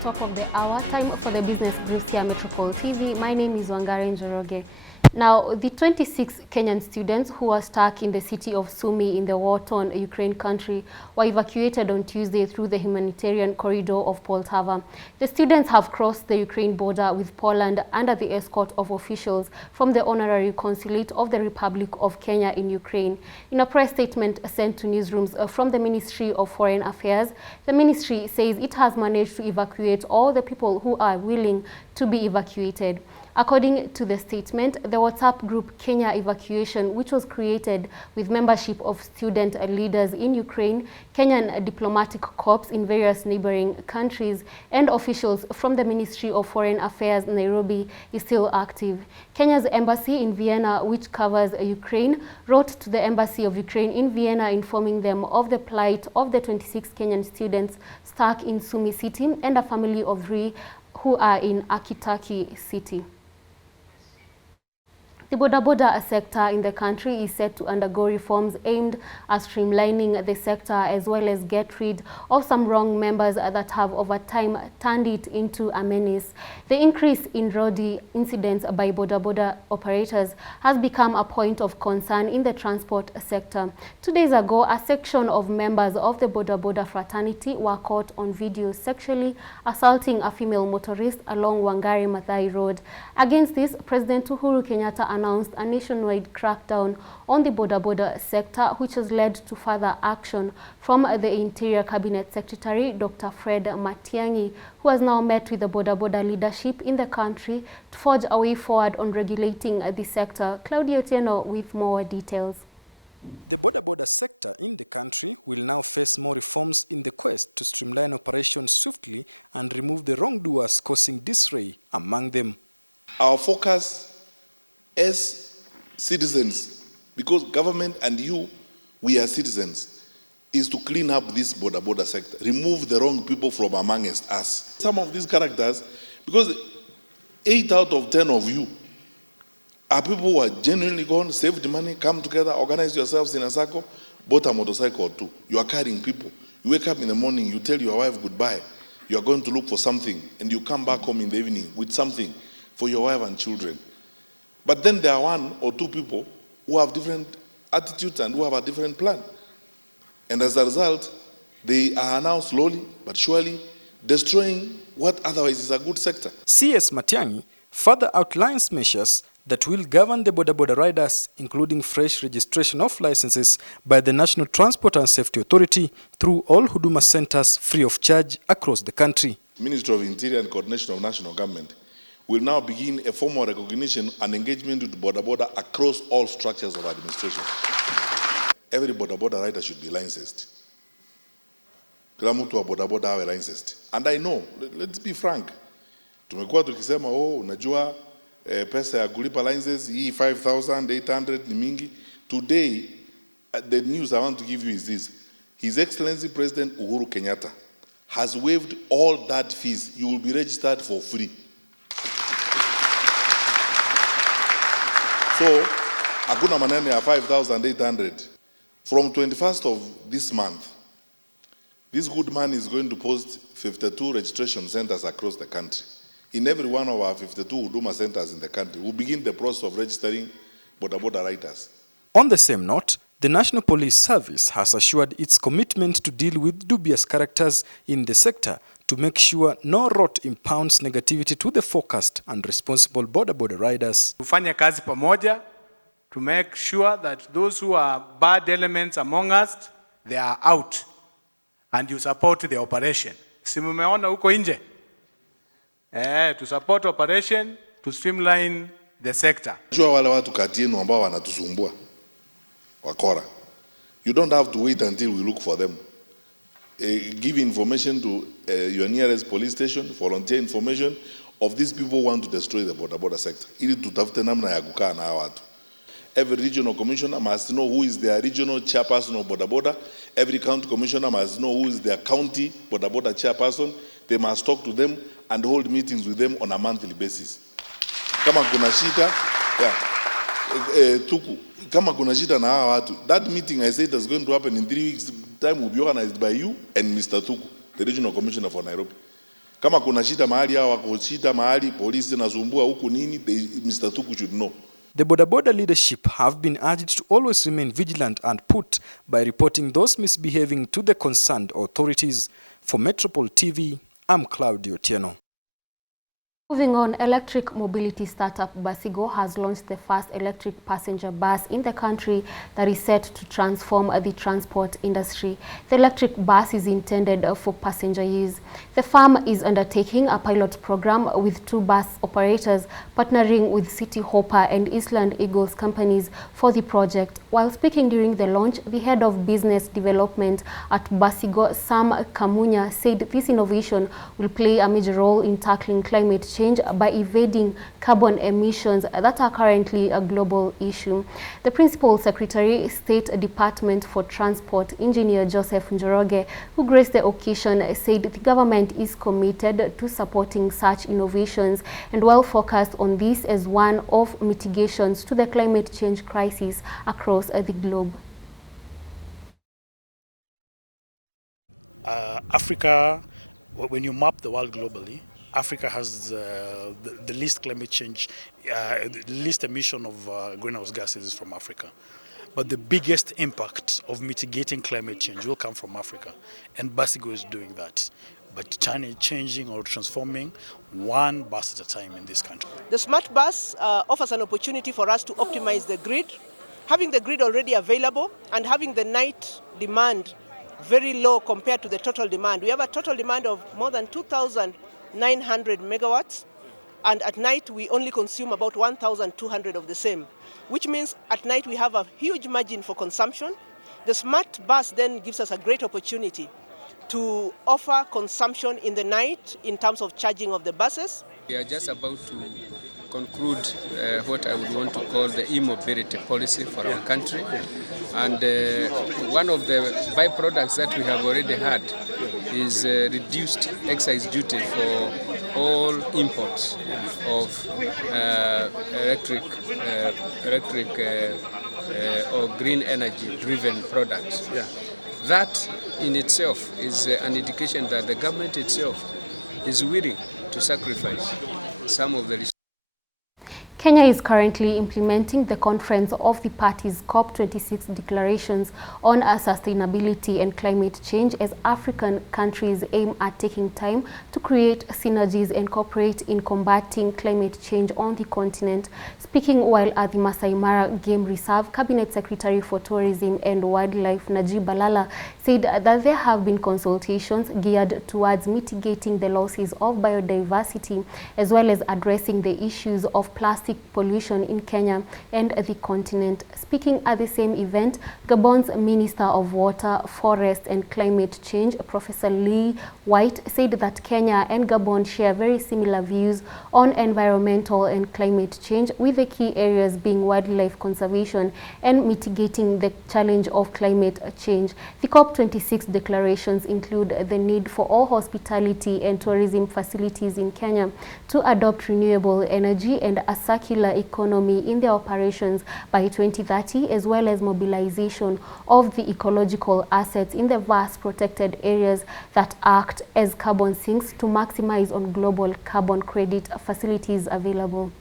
top of the hour, time for the business boost here Metropole TV. My name is Wangare Njoroge. Now, the 26 Kenyan students who were stuck in the city of Sumy in the war-torn Ukraine country were evacuated on Tuesday through the humanitarian corridor of Poltava. The students have crossed the Ukraine border with Poland under the escort of officials from the Honorary Consulate of the Republic of Kenya in Ukraine. In a press statement sent to newsrooms from the Ministry of Foreign Affairs, the ministry says it has managed to evacuate all the people who are willing to be evacuated. According to the statement, the WhatsApp group Kenya Evacuation, which was created with membership of student leaders in Ukraine, Kenyan diplomatic corps in various neighboring countries, and officials from the Ministry of Foreign Affairs, Nairobi, is still active. Kenya's embassy in Vienna, which covers Ukraine, wrote to the Embassy of Ukraine in Vienna informing them of the plight of the 26 Kenyan students stuck in Sumy city and a family of 3 who are in Akitaki city. The boda sector in the country is set to undergo reforms aimed at streamlining the sector as well as get rid of some wrong members that have over time turned it into a menace. The increase in road incidents by boda operators has become a point of concern in the transport sector. 2 days ago, a section of members of the boda fraternity were caught on video sexually assaulting a female motorist along Wangari Maathai Road. Against this, President Uhuru Kenyatta announced a nationwide crackdown on the boda sector, which has led to further action from the Interior Cabinet Secretary, Dr. Fred Matiang'i, who has now met with the boda leadership in the country to forge a way forward on regulating the sector. Claudia Otieno with more details. The boda sector in the country will now face more reforms in the quest to streamline operations swiftly and remove the wrongdoers causing disarray among them. Our focus as citizens, because government and you, we are citizens, is to clean up this boda sector, remove the wrong people from amongst us. Some of these characters, because 8 out of 10 of you are people who are genuinely gone, saved money, come together, organize yourselves in a circle, bought a motorcycle or 2. You are carrying people. You wake up in the morning, you tell your wife goodbye. You are going to look for something, and you come back home in the evening with something for your wife and children. But then there are 1 or 2 people who have different attitudes and who have a different plan. And as a result, they are now slowly but surely destroying what otherwise is a good sector. CS Matiang'i further outlines measures that will govern the boda riders, including fresh registration of licenses by the National Transport and Safety Authority through all Huduma centers free of charge across the country. Ministry of Interior and Coordination of National Government will now begin a formal recognition and engagement with boda across all structures of administration. Every boda rider should be licensed. Kila mtu wa boda awe licensed. And I know, let's be frank, tumekuwa tukisema unajua pesa ya kulipa licenses hii 5,800 ni mingi. Today, the news I want to give you is this. His Excellency President Uhuru Kenyatta has waived all that fees. You will be registered for free. So, hakuna maneno ya 5,800. From 21st of this month, this good man is going to post 52 registration centers across the country. In every one of our 52 Huduma centers in the country, we'll begin the process of registering boda riders. On the same note, the National Police Service has assured its commitment to deal with dubious characters in the sector to make sure no rot impounds negativity to the focused and responsible boda riders. Tufanye kazi pamoja to make sure that those who are bad elements among us, they are out and you support the operation. Si mumeona huko nje? To support operation to streamline the sector. Jua wale watu kati yenu ambao wanatusumbua wakora. You don't have to wait until we look for them. Give information to your nearest police station, volunteer information of these people who want to destroy the boda sector. Ili tutafute namna ya kukaa na watu. Every regional commissioner must know who is their regional chairperson of boda. Every county commissioner must know who is their county boda chairperson. They must talk to them and hold meetings with them on a monthly basis. Kama kuna shida, kama kuna shida na hawa watu, that meeting I said is going to happen in 3 weeks time will be organized by you and Mr. Tuku, the regional commissioner for Nairobi. Kama kuna shida mahali au wako shida mahali, polisi zinasumbua huku nini, Mr. Tuku should know. The Boda Boda leadership have been urged to always remain vigilant and put by reporting those misbehaving to the concerned authorities. For Metropole TV, I'm Claudio Tieno. Moving on, electric mobility startup Basigo has launched the first electric passenger bus in the country that is set to transform the transport industry. The electric bus is intended for passenger use. The firm is undertaking a pilot program with 2 bus operators partnering with City Hopper and Eastland Eagles companies for the project. While speaking during the launch, the head of business development at Basigo, Sam Kamunya, said this innovation will play a major role in tackling climate change by evading carbon emissions that are currently a global issue. The Principal Secretary, State Department for Transport, Engineer Joseph Njoroge, who graced the occasion, said the government is committed to supporting such innovations and well focused on this as one of mitigations to the climate change crisis across the globe. Africa, when you map the world globally, Africa has the least climate change, the least emission of greenhouse gases from Africa. But the biggest impact of mitigating climate change will come from Africa. And Basigo is doing that, but changing or transforming one bus at a time in this country. The smart bus offers an opportunity for us to optimize the grid. Having the grid already available and having the night demand very low compared to the total demand. We have a total demand of more than 2,900 megawatts, and at night we only consume about 1,200 of the same, which means at night we have a huge margin for consumption. The smart bus then gives us a great opportunity to offer consumption in the night in terms of charging of the buses. We are just about to conclude what I would want to call the e-mobility policy for our country. And one of the byproducts that we have already had is reduced excise duty for all imports of electric or green energy driven products. Yeah. That in itself is an indication that the government itself is willing to sacrifice some of the. Kenya is currently implementing the Conference of the Parties COP26 declarations on sustainability and climate change as African countries aim at taking time to create synergies and cooperate in combating climate change on the continent. Speaking while at the Masai Mara Game Reserve, Cabinet Secretary for Tourism and Wildlife Najib Balala said that there have been consultations geared towards mitigating the losses of biodiversity as well as addressing the issues of plastic pollution in Kenya and the continent. Speaking at the same event, Gabon's Minister of Water, Forest and Climate Change, Professor Lee White, said that Kenya and Gabon share very similar views on environmental and climate change, with the key areas being wildlife conservation and mitigating the challenge of climate change. The COP26 declarations include the need for all hospitality and tourism facilities in Kenya to adopt renewable energy and a circular economy in their operations by 2030, as well as mobilization of the ecological assets in the vast protected areas that act as carbon sinks to maximize on global carbon credit facilities available.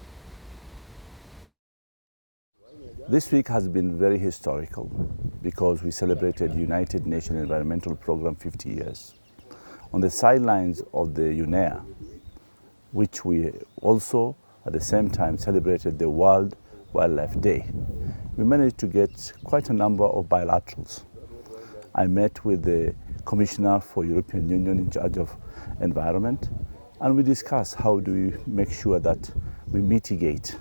This week has been very historical because we celebrated United Nations Environmental Programme 50 years. On the sidelines of the UNEA, which we also at the same time celebrated the World Wildlife Day, we managed to get quite a number of bilaterals. I met with the Commissioner for European Union in charge of environment, and we discussed how do we make sure that we mitigate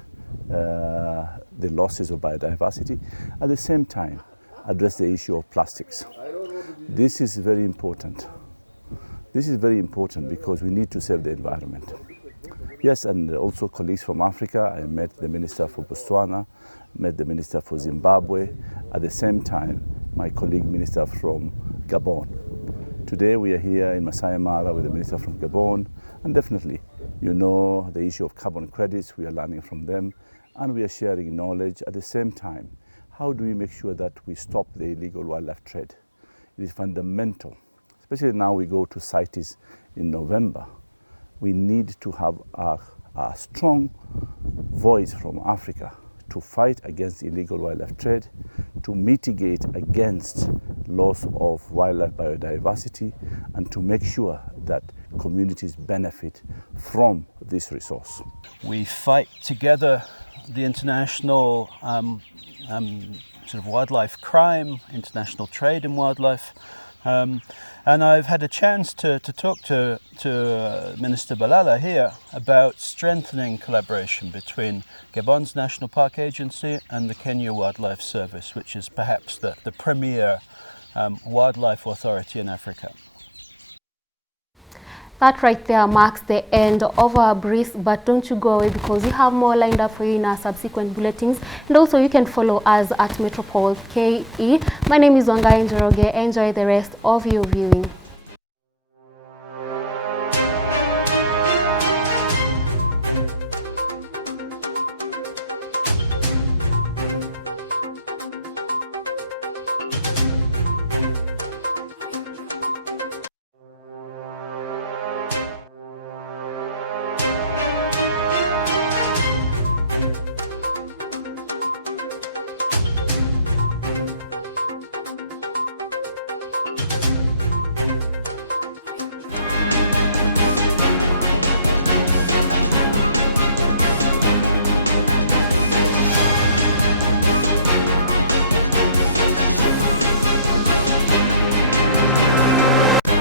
the losses of biodiversity, at the same time address the issue of plastics. This is very important. This is very important because we need to save the environment. Yes, and also colleagues from Africa. I met the Minister for Botswana, met the Minister for Zimbabwe, at the same time my colleague Minister from Gabon. Today we are here in Masai Mara with the Minister from Gabon, and definitely, you know, the issue of carbon credits, we are learning from them, and we are sharing knowledge. At the same time, how do we make sure that we stop the illegal wildlife trade? It is fundamental, especially now we go to CITES in November. we need to have a strong voice from Africa to fight against illegal wildlife trade, to mitigate against loss of wildlife biodiversity, and to make sure that communities benefit from this resource. We fight together the international sort of wildlife crime, international trade in wildlife. And I've had a chance to talk to Minister Balala here about strengthening collaboration between Gabon's National Park Agency and the Kenya Wildlife Service, which is perhaps the premier wildlife authority in Africa. That right there marks the end of our brief, but don't you go away because we have more lined up for you in our subsequent bulletins. And also you can follow us at Metropole KE. My name is Wangai Njoroge. Enjoy the rest of your viewing.